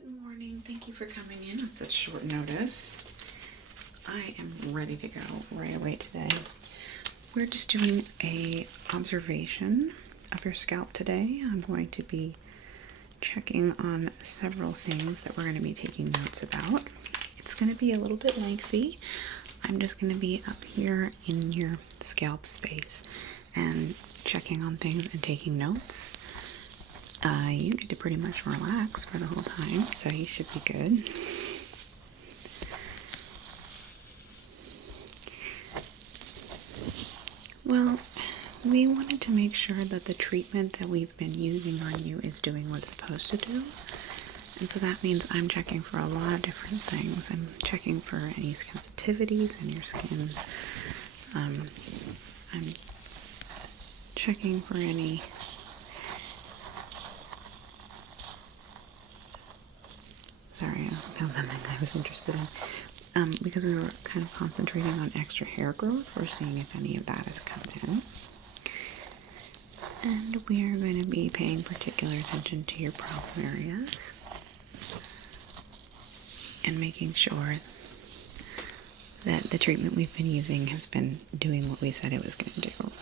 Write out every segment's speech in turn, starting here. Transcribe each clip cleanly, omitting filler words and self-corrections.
Good morning. Thank you for coming in on such short notice. I am ready to go right away today. We're just doing a observation of your scalp today. I'm going to be checking on several things that we're going to be taking notes about. It's going to be a little bit lengthy. I'm just going to be up here in your scalp space and checking on things and taking notes. You get to pretty much relax for the whole time, so you should be good. Well, we wanted to make sure that the treatment that we've been using on you is doing what it's supposed to do. And so that means I'm checking for a lot of different things. I'm checking for any sensitivities in your skin. I'm checking for any I found something I was interested in. Because we were kind of concentrating on extra hair growth, we're seeing if any of that has come in. And we are going to be paying particular attention to your problem areas and making sure that the treatment we've been using has been doing what we said it was going to do.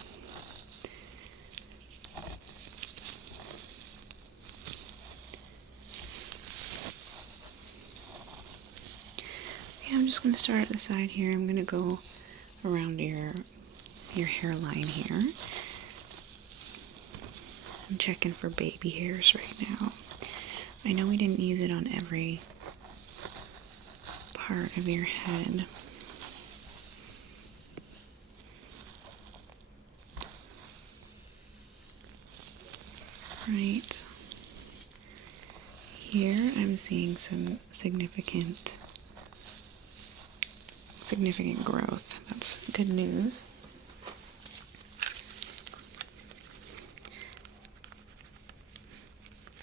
I'm just going to start at the side here. I'm going to go around your hairline here. I'm checking for baby hairs right now. I know we didn't use it on every part of your head. Right here, I'm seeing some significant growth. That's good news.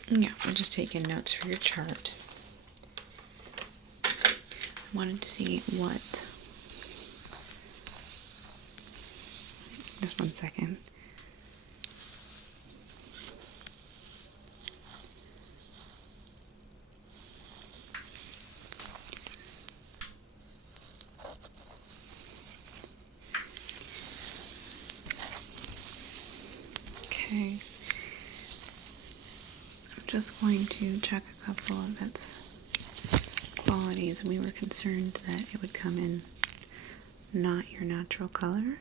Yeah, we're just taking notes for your chart. I wanted to see what... Just one second. Okay, I'm just going to check a couple of its qualities. We were concerned that it would come in not your natural color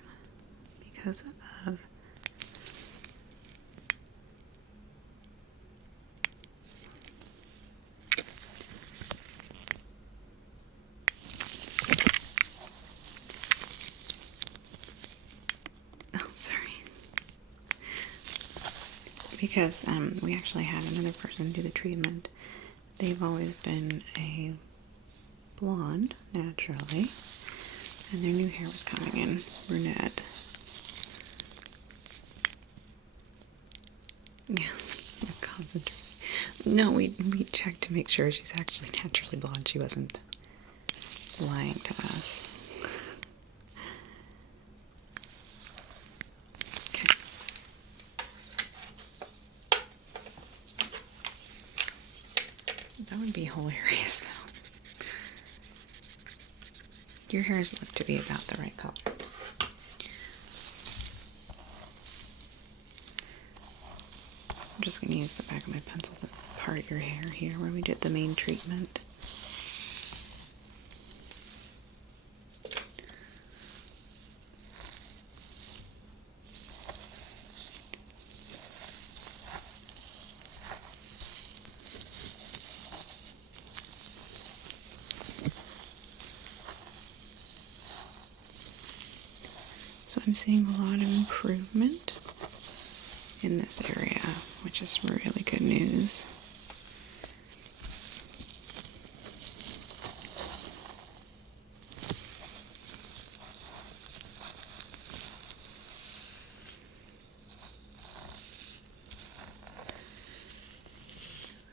because of because we actually had another person do the treatment. They've always been a blonde, naturally, and their new hair was coming in brunette. Yeah, concentrate. No, we checked to make sure she's actually naturally blonde. She wasn't lying to us. That would be hilarious, though. Your hairs look to be about the right color. I'm just going to use the back of my pencil to part your hair here where we did the main treatment. So I'm seeing a lot of improvement in this area, which is really good news.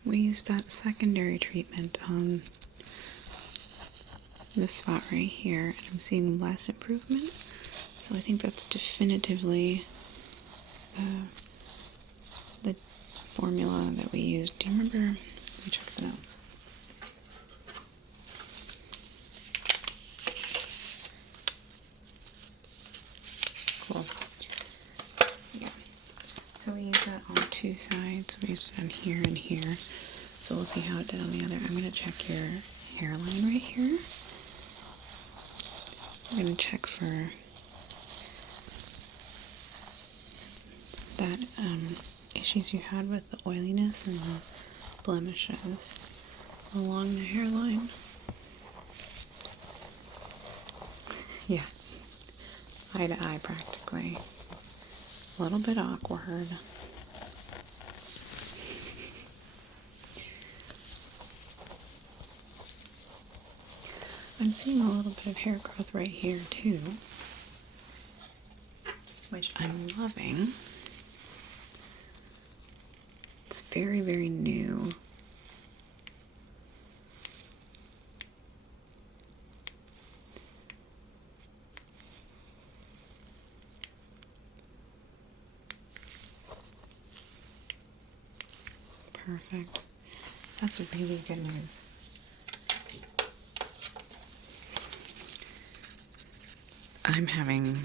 We used that secondary treatment on this spot right here, and I'm seeing less improvement. So I think that's definitively the formula that we used. Do you remember? Let me check the notes. Alright, so based on here and here. So we'll see how it did on the other. I'm going to check your hairline right here. I'm going to check for that issues you had with the oiliness and the blemishes along the hairline. Yeah, eye to eye practically. A little bit awkward. I'm seeing a little bit of hair growth right here too, which I'm loving. It's very, very new. Perfect. That's really good news. I'm having,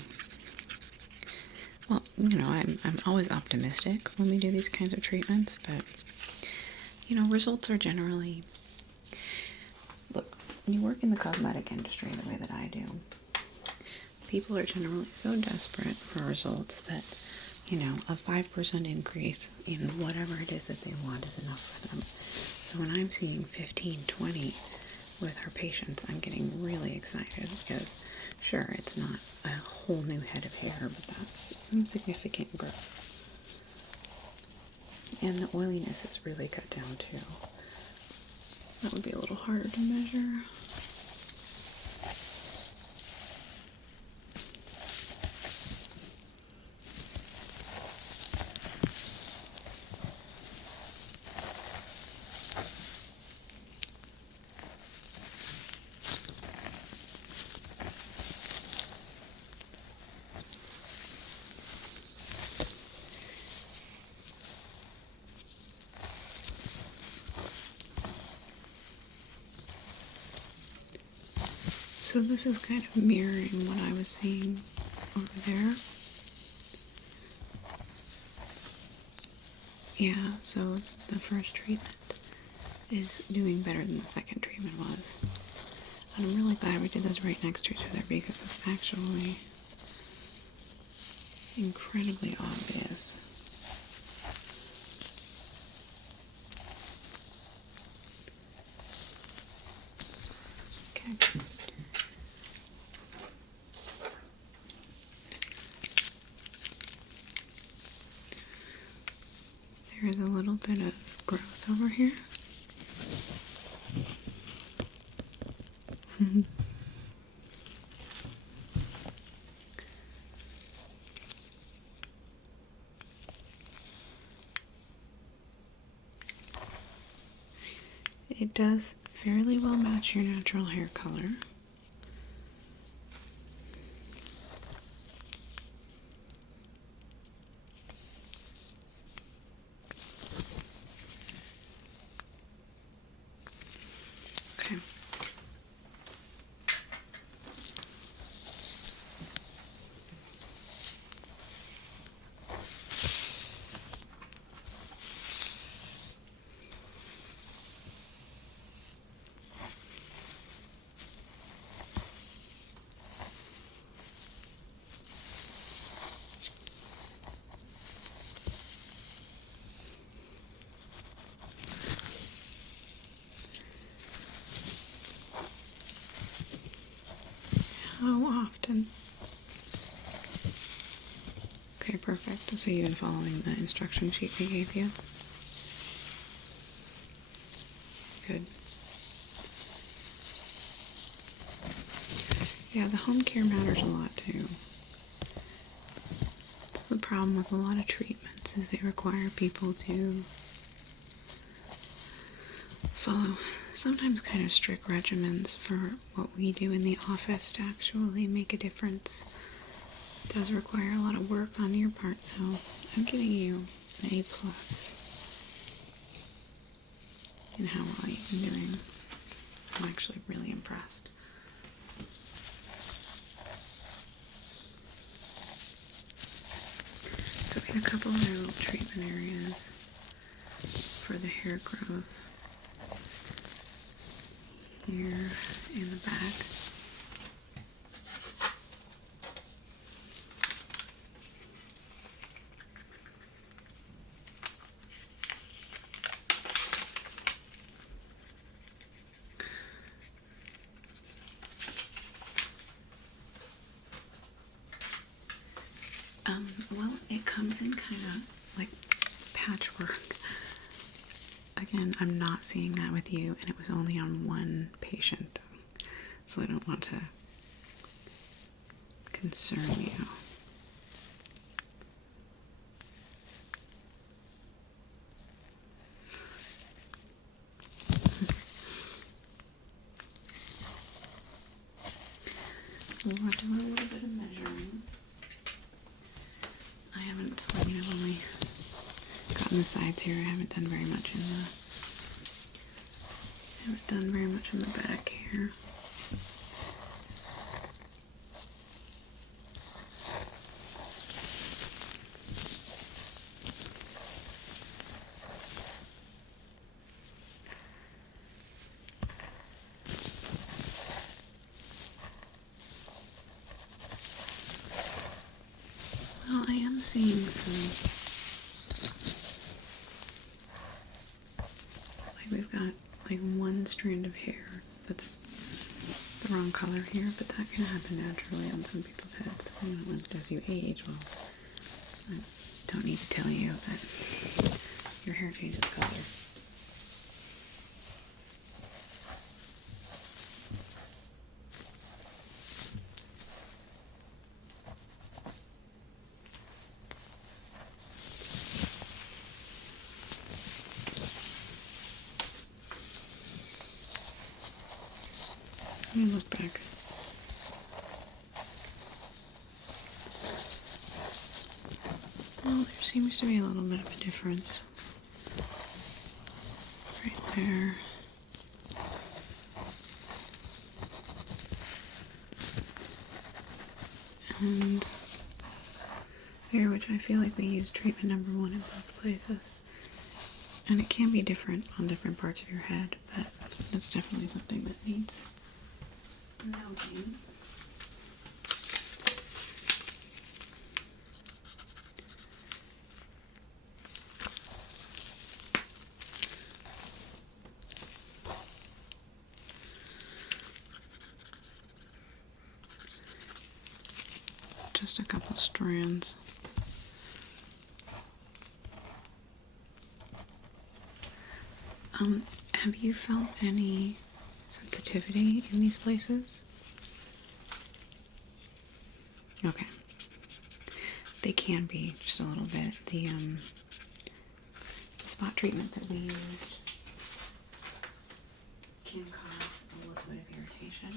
well, you know, I'm always optimistic when we do these kinds of treatments, but, you know, results are generally, look, when you work in the cosmetic industry the way that I do, people are generally so desperate for results that, you know, a 5% increase in whatever it is that they want is enough for them. So when I'm seeing 15, 20 with our patients, I'm getting really excited because, sure, it's not a whole new head of hair, but that's some significant growth. And the oiliness is really cut down too. That would be a little harder to measure. So this is kind of mirroring what I was seeing over there. Yeah, so the first treatment is doing better than the second treatment was. And I'm really glad we did those right next to each other because it's actually incredibly obvious. Okay. There's a little bit of growth over here. It does fairly well match your natural hair color. Okay. How often? Okay, perfect. So you've been following the instruction sheet we gave you? Good. Yeah, the home care matters a lot too. The problem with a lot of treatments is they require people to follow sometimes kind of strict regimens for what we do in the office to actually make a difference. It does require a lot of work on your part, so I'm giving you an A+ in how well you've been doing. I'm actually really impressed. So we had a couple of little treatment areas the hair growth here in the back. Well, it comes in kind of like patchwork. Again, I'm not seeing that with you, and it was only on one patient, so I don't want to concern you. We're doing a little bit of measuring. I haven't, I've only gotten the sides here. I haven't done very much in the back here. Well, I am seeing some, like we've got like one strand of hair that's the wrong color here, but that can happen naturally on some people's heads. You know, as you age, well, I don't need to tell you that your hair changes color. Let me look back. Well, there seems to be a little bit of a difference. Right there. And here, which I feel like we use treatment number 1 in both places. And it can be different on different parts of your head, but that's definitely something that needs noting. Just a couple strands. Have you felt any sensitivity in these places? Okay. They can be just a little bit. The spot treatment that we used can cause a little bit of irritation,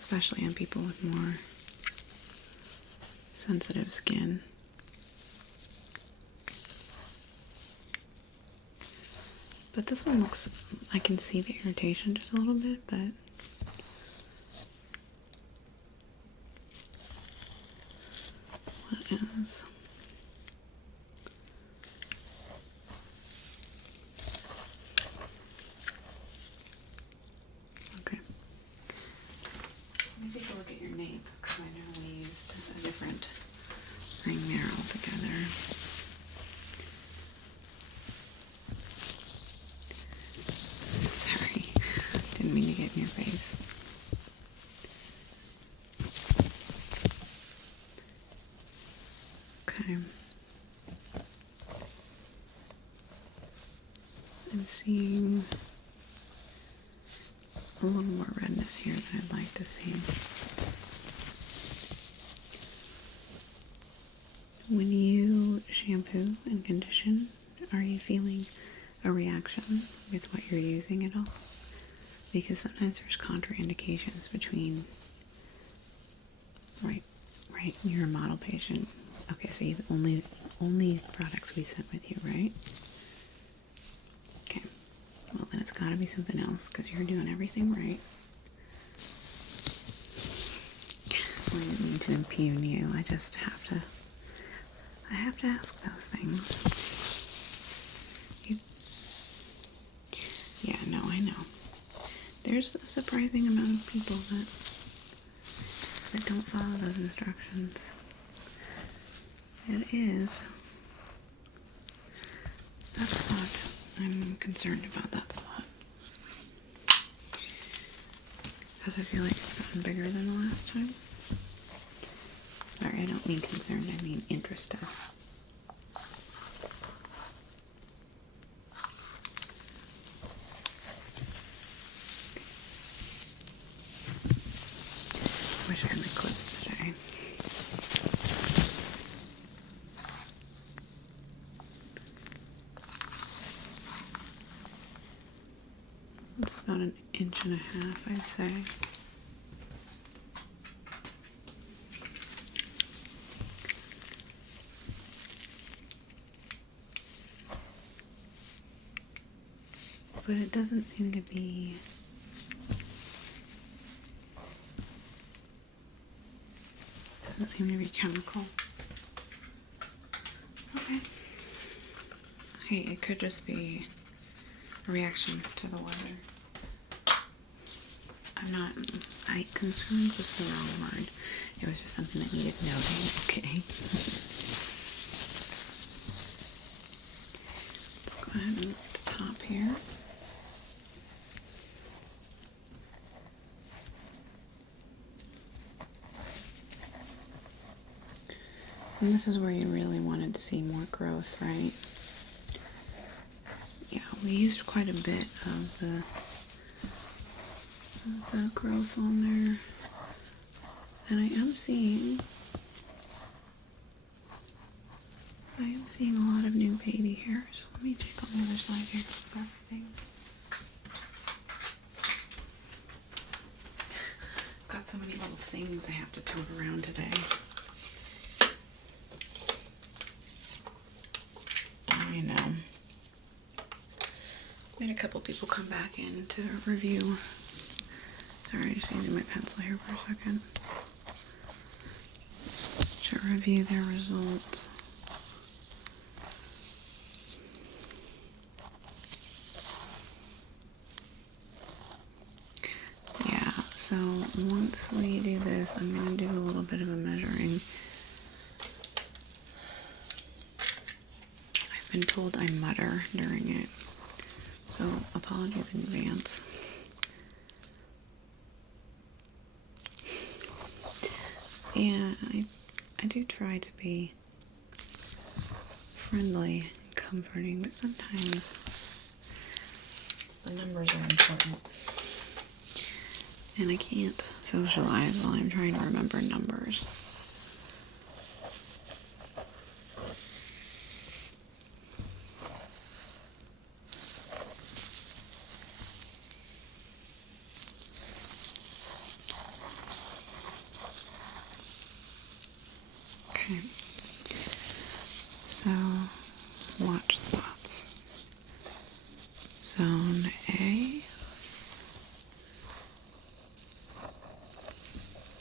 especially on people with more sensitive skin. But this one looks, I can see the irritation just a little bit, but what is? Okay. Let me take a look at your nape, because I know we used a different ring there altogether. Sorry, didn't mean to get in your face. Okay. I'm seeing a little more redness here than I'd like to see. When you shampoo and condition, are you feeling a reaction with what you're using at all? Because sometimes there's contraindications between, right, you're a model patient. Okay, so you've only products we sent with you, right? Okay, well then it's gotta be something else, because you're doing everything right. I didn't mean to impugn you, I just have to, I have to ask those things. Yeah, no, I know. There's a surprising amount of people that don't follow those instructions. It is. That spot. I'm concerned about that spot. Because I feel like it's gotten bigger than the last time. Sorry, I don't mean concerned, I mean interested. Wish I had my clips today. It's about 1.5 inches, I'd say. But it doesn't seem to be chemical. Okay. Hey, it could just be a reaction to the weather. Concerned was the wrong word. It was just something that needed noting. Okay. Let's go ahead and look at the top here. And this is where you really wanted to see more growth, right? Yeah, we used quite a bit of the growth on there. And I am seeing a lot of new baby hairs. Let me check on the other side here for things. Got so many little things I have to tote around today. I know. We had a couple people come back in to review. Sorry, just using my pencil here for a second. To review their results. Yeah, so once we do this, I'm going to do a little bit of a measuring. I've been told I mutter during it, so apologies in advance. Yeah, I do try to be friendly and comforting, but sometimes the numbers are important. And I can't socialize while I'm trying to remember numbers. Okay, so watch spots. Zone A,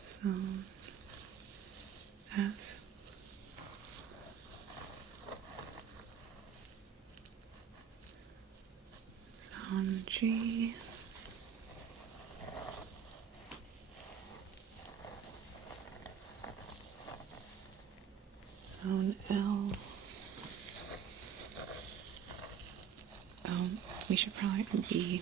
zone F, zone G, zone L. Oh, we should probably do B.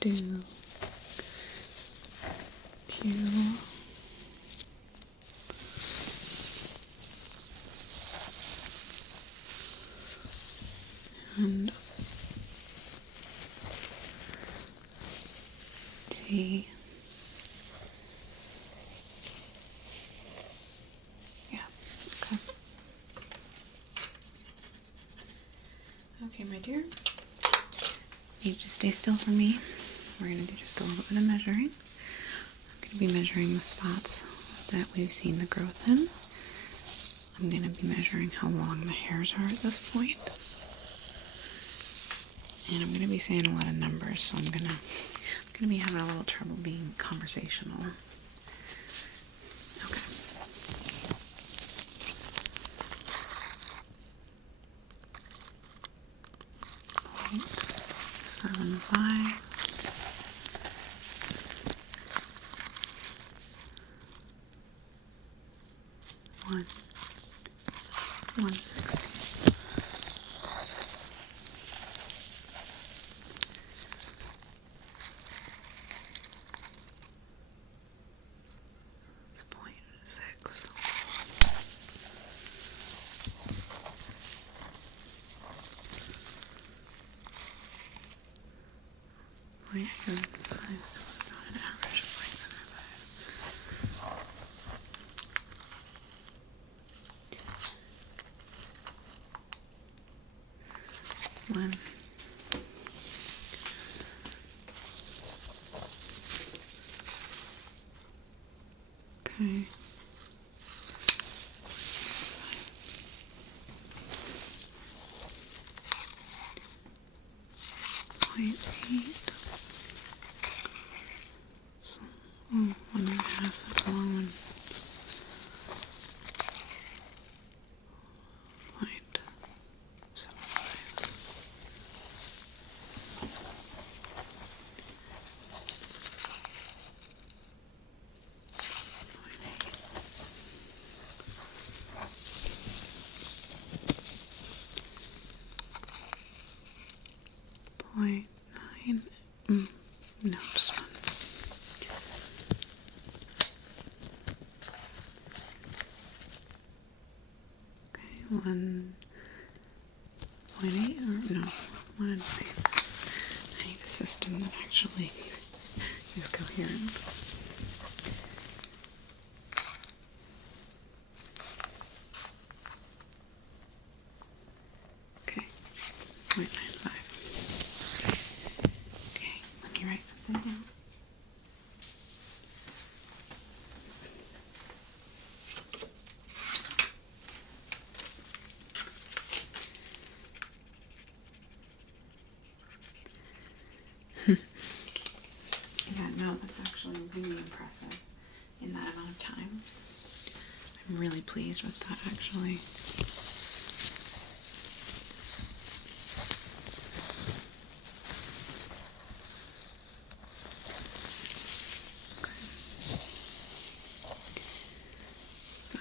Do Q and T. Yeah, okay. Okay, my dear. You need to stay still for me. We're going to do just a little bit of measuring. I'm going to be measuring the spots that we've seen the growth in. I'm going to be measuring how long the hairs are at this point. And I'm going to be saying a lot of numbers, so I'm going to be having a little trouble being conversational. Okay. 0.75. 160. It's 0.6. 0.75, so we've got an average of 0.75. 1. Okay. 0.8. So, 1.5. That's a long one. 0.75. 0.9. No, just 1. Okay, 1.8 or no, 1.5. I need a system that actually is coherent. Okay, 0.95. Okay, let me write something down. Yeah, no, that's actually really impressive in that amount of time. I'm really pleased with that, actually. Okay. So,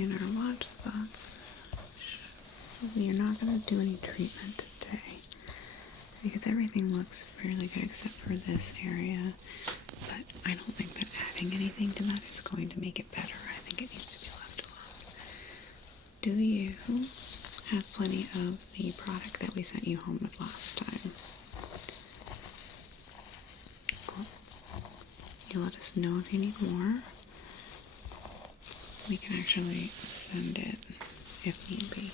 in our watch thoughts, you're not going to do any treatment today because everything looks fairly good except for this area, but I don't think that adding anything to that is going to make it better. I think it needs to be left alone. Do you have plenty of the product that we sent you home with last time? Cool. You let us know if you need more. We can actually send it if need be.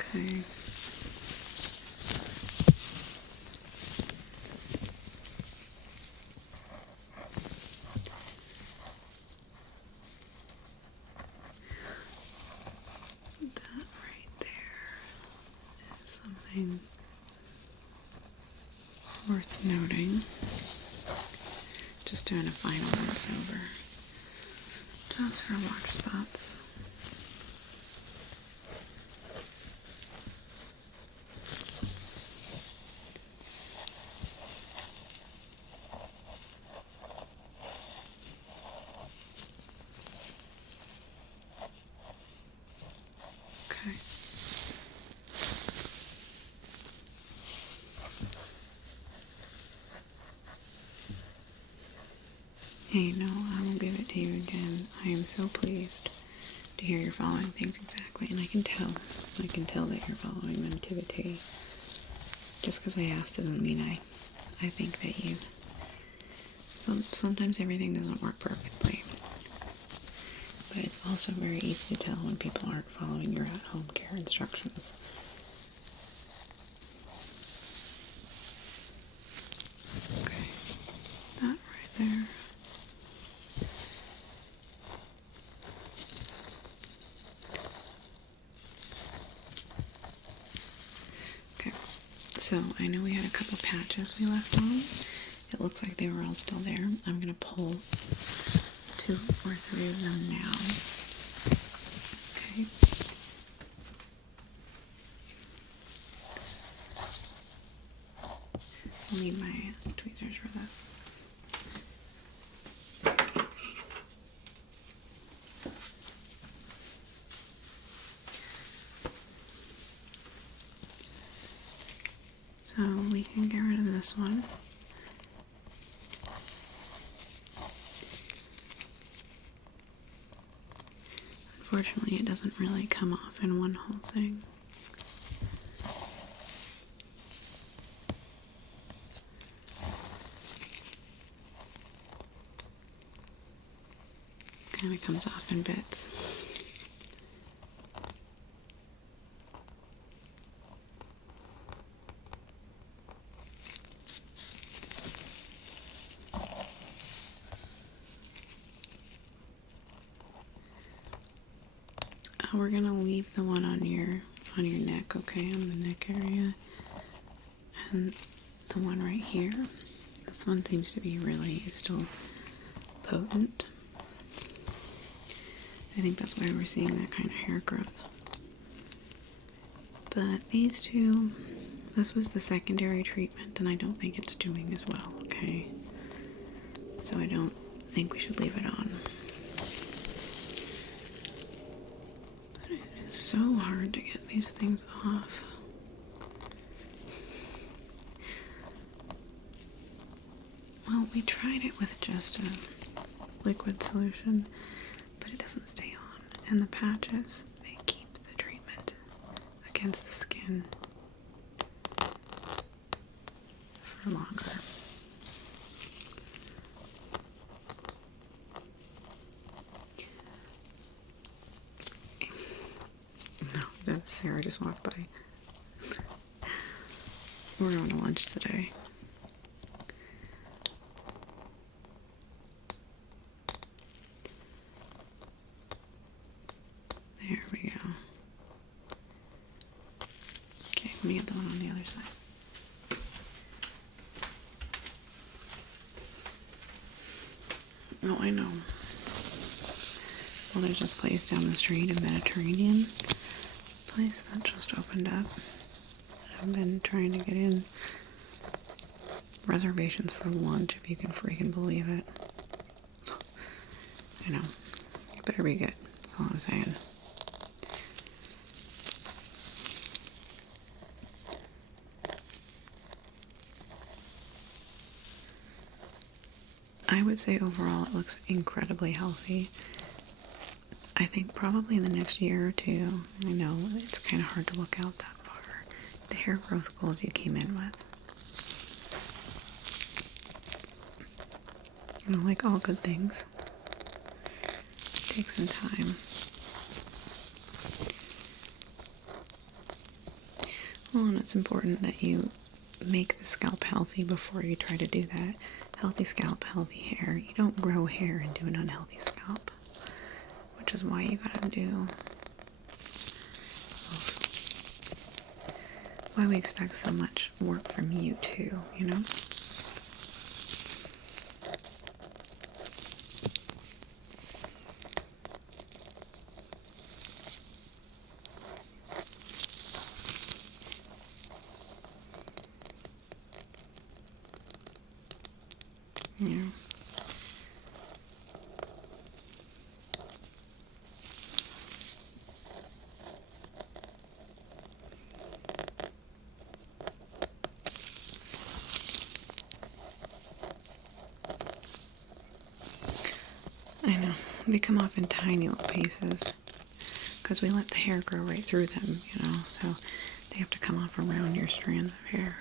Okay. That right there is something worth noting. Just doing a final once over. Just for watch thoughts. Okay. Hey, no, I will give it to you again. I am so pleased to hear you're following things exactly, and I can tell that you're following them to the T. Just because I asked doesn't mean I think that you. Sometimes everything doesn't work perfectly, but it's also very easy to tell when people aren't following your at-home care instructions. So I know we had a couple patches we left on. It looks like they were all still there. I'm going to pull 2 or 3 of them now. Okay. I'll need my tweezers for this. So we can get rid of this one. Unfortunately, it doesn't really come off in one whole thing. Kind of comes off in bits. We're gonna leave the one on your neck, okay, on the neck area, and the one right here. This one seems to be really still potent. I think that's why we're seeing that kind of hair growth. But these two, this was the secondary treatment, and I don't think it's doing as well, okay? So I don't think we should leave it on. So hard to get these things off. Well, we tried it with just a liquid solution, but it doesn't stay on. And the patches, they keep the treatment against the skin for longer. Sarah just walked by. We're going to lunch today. There we go. Okay, let me get the one on the other side. Oh, I know. Well, there's this place down the street, a Mediterranean place that just opened up. I've been trying to get in reservations for lunch, if you can freaking believe it. I know. It better be good. That's all I'm saying. I would say overall it looks incredibly healthy. I think probably in the next year or two, I know it's kind of hard to look out that far, the hair growth goals you came in with. You know, like all good things, take some time. Well, and it's important that you make the scalp healthy before you try to do that. Healthy scalp, healthy hair. You don't grow hair into an unhealthy scalp. Which is why you gotta do, why we expect so much work from you too, you know? Yeah. I know, they come off in tiny little pieces because we let the hair grow right through them, you know, so they have to come off around your strands of hair.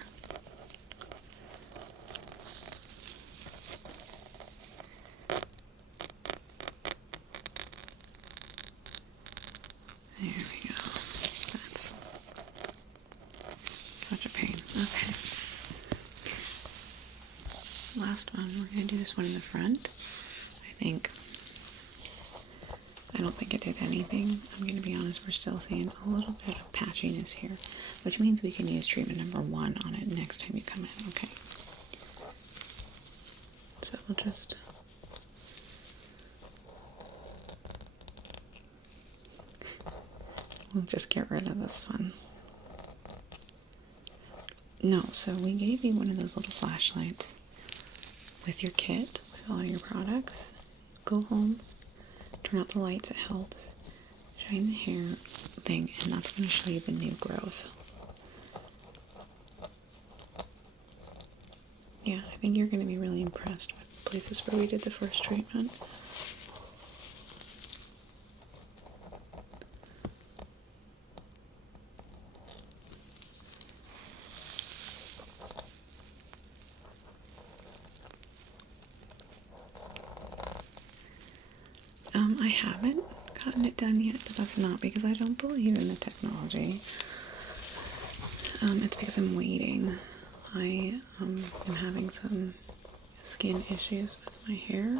There we go. That's such a pain. Okay. Last one, we're going to do this one in the front. I think I don't think it did anything. I'm going to be honest, we're still seeing a little bit of patchiness here, which means we can use treatment number 1 on it next time you come in, okay? So we'll just... we'll just get rid of this one. No, so we gave you one of those little flashlights with your kit, with all your products. Go home, turn out the lights, it helps. Shine the hair thing, and that's going to show you the new growth. Yeah, I think you're going to be really impressed with the places where we did the first treatment. I haven't gotten it done yet, but that's not because I don't believe in the technology. It's because I'm waiting. I am having some skin issues with my hair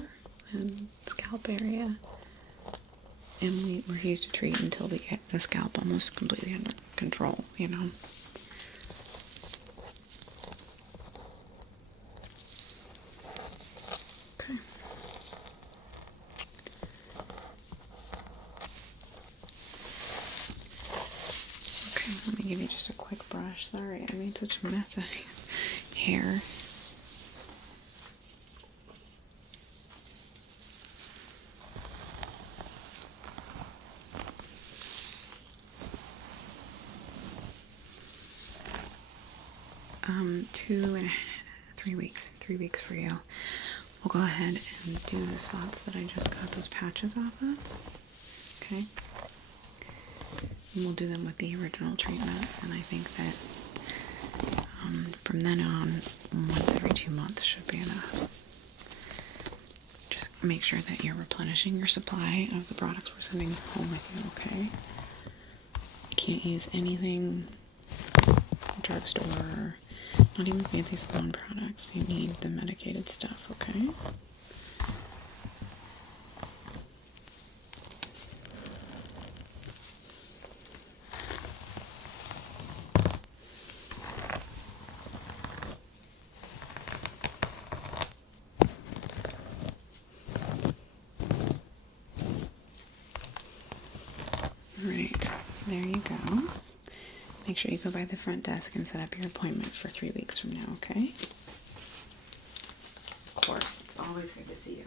and scalp area, and we refuse to treat until we get the scalp almost completely under control, you know. Okay. Okay, let me give you just a quick brush. Sorry, I made such a mess of your hair. Three weeks for you. We'll go ahead and do the spots that I just got those patches off of. Okay. And we'll do them with the original treatment, and I think that from then on, once every 2 months should be enough. Just make sure that you're replenishing your supply of the products we're sending home with you, okay? You can't use anything drugstore, not even fancy salon products. You need the medicated stuff, okay? Right, there you go. Make sure you go by the front desk and set up your appointment for 3 weeks from now, okay? Of course, it's always good to see you.